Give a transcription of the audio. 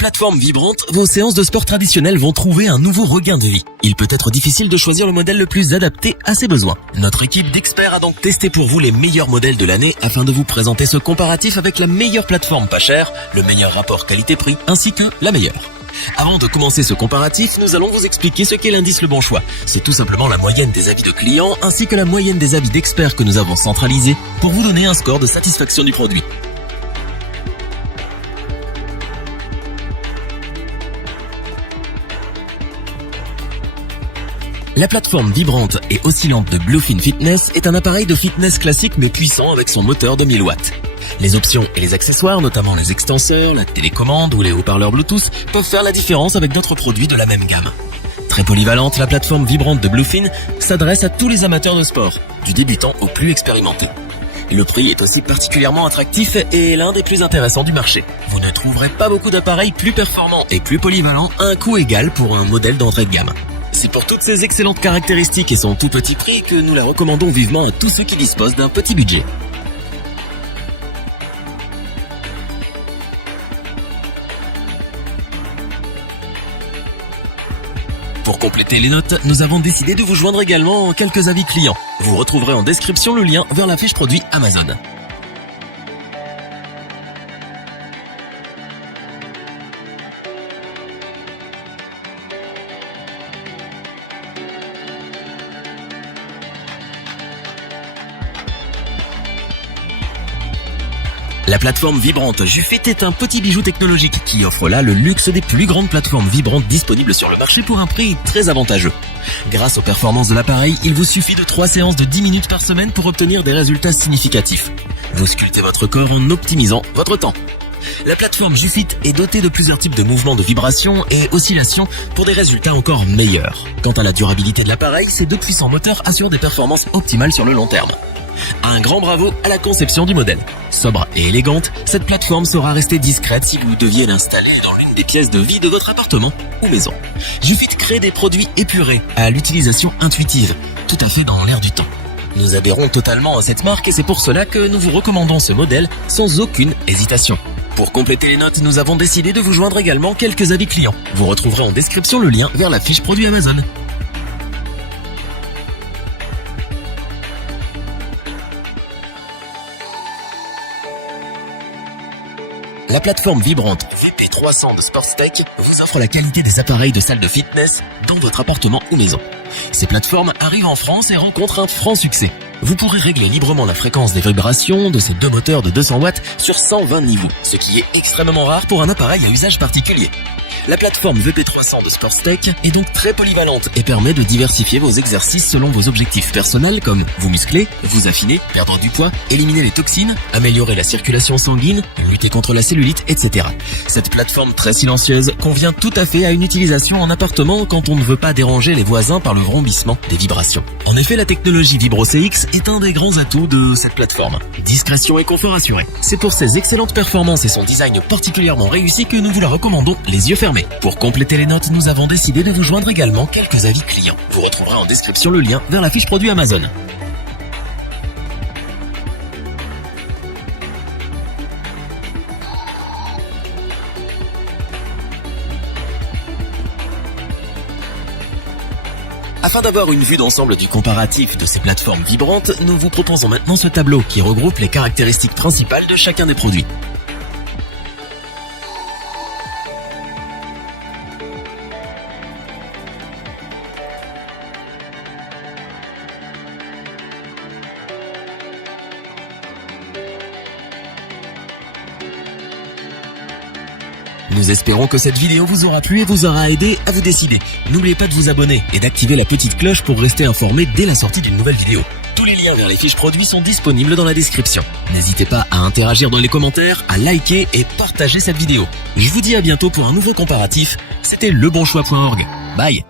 plateforme vibrante, vos séances de sport traditionnelles vont trouver un nouveau regain de vie. Il peut être difficile de choisir le modèle le plus adapté à ses besoins. Notre équipe d'experts a donc testé pour vous les meilleurs modèles de l'année afin de vous présenter ce comparatif avec la meilleure plateforme pas chère, le meilleur rapport qualité-prix ainsi que la meilleure. Avant de commencer ce comparatif, nous allons vous expliquer ce qu'est l'indice Le Bon Choix. C'est tout simplement la moyenne des avis de clients ainsi que la moyenne des avis d'experts que nous avons centralisés pour vous donner un score de satisfaction du produit. La plateforme vibrante et oscillante de Bluefin Fitness est un appareil de fitness classique mais puissant avec son moteur de 1000 watts. Les options et les accessoires, notamment les extenseurs, la télécommande ou les haut-parleurs Bluetooth, peuvent faire la différence avec d'autres produits de la même gamme. Très polyvalente, la plateforme vibrante de Bluefin s'adresse à tous les amateurs de sport, du débutant au plus expérimenté. Le prix est aussi particulièrement attractif et l'un des plus intéressants du marché. Vous ne trouverez pas beaucoup d'appareils plus performants et plus polyvalents à un coût égal pour un modèle d'entrée de gamme. C'est pour toutes ces excellentes caractéristiques et son tout petit prix que nous la recommandons vivement à tous ceux qui disposent d'un petit budget. Pour compléter les notes, nous avons décidé de vous joindre également en quelques avis clients. Vous retrouverez en description le lien vers la fiche produit Amazon. La plateforme vibrante Jufit est un petit bijou technologique qui offre là le luxe des plus grandes plateformes vibrantes disponibles sur le marché pour un prix très avantageux. Grâce aux performances de l'appareil, il vous suffit de 3 séances de 10 minutes par semaine pour obtenir des résultats significatifs. Vous sculptez votre corps en optimisant votre temps. La plateforme Jufit est dotée de plusieurs types de mouvements de vibration et oscillation pour des résultats encore meilleurs. Quant à la durabilité de l'appareil, ces deux puissants moteurs assurent des performances optimales sur le long terme. Un grand bravo à la conception du modèle. Sobre et élégante, cette plateforme sera restée discrète si vous deviez l'installer dans l'une des pièces de vie de votre appartement ou maison. Jufit crée des produits épurés à l'utilisation intuitive, tout à fait dans l'air du temps. Nous adhérons totalement à cette marque et c'est pour cela que nous vous recommandons ce modèle sans aucune hésitation. Pour compléter les notes, nous avons décidé de vous joindre également quelques avis clients. Vous retrouverez en description le lien vers la fiche produit Amazon. La plateforme vibrante VP300 de Sportstech vous offre la qualité des appareils de salle de fitness dans votre appartement ou maison. Ces plateformes arrivent en France et rencontrent un franc succès. Vous pourrez régler librement la fréquence des vibrations de ces deux moteurs de 200 watts sur 120 niveaux, ce qui est extrêmement rare pour un appareil à usage particulier. La plateforme VP300 de Sportstech est donc très polyvalente et permet de diversifier vos exercices selon vos objectifs personnels comme vous muscler, vous affiner, perdre du poids, éliminer les toxines, améliorer la circulation sanguine, lutter contre la cellulite, etc. Cette plateforme très silencieuse convient tout à fait à une utilisation en appartement quand on ne veut pas déranger les voisins par le vrombissement des vibrations. En effet, la technologie VibroCX est un des grands atouts de cette plateforme. Discrétion et confort assuré. C'est pour ses excellentes performances et son design particulièrement réussi que nous vous la recommandons les yeux fermés. Pour compléter les notes, nous avons décidé de vous joindre également quelques avis clients. Vous retrouverez en description le lien vers la fiche produit Amazon. Afin d'avoir une vue d'ensemble du comparatif de ces plateformes vibrantes, nous vous proposons maintenant ce tableau qui regroupe les caractéristiques principales de chacun des produits. Nous espérons que cette vidéo vous aura plu et vous aura aidé à vous décider. N'oubliez pas de vous abonner et d'activer la petite cloche pour rester informé dès la sortie d'une nouvelle vidéo. Tous les liens vers les fiches produits sont disponibles dans la description. N'hésitez pas à interagir dans les commentaires, à liker et partager cette vidéo. Je vous dis à bientôt pour un nouveau comparatif. C'était lebonchoix.org. Bye.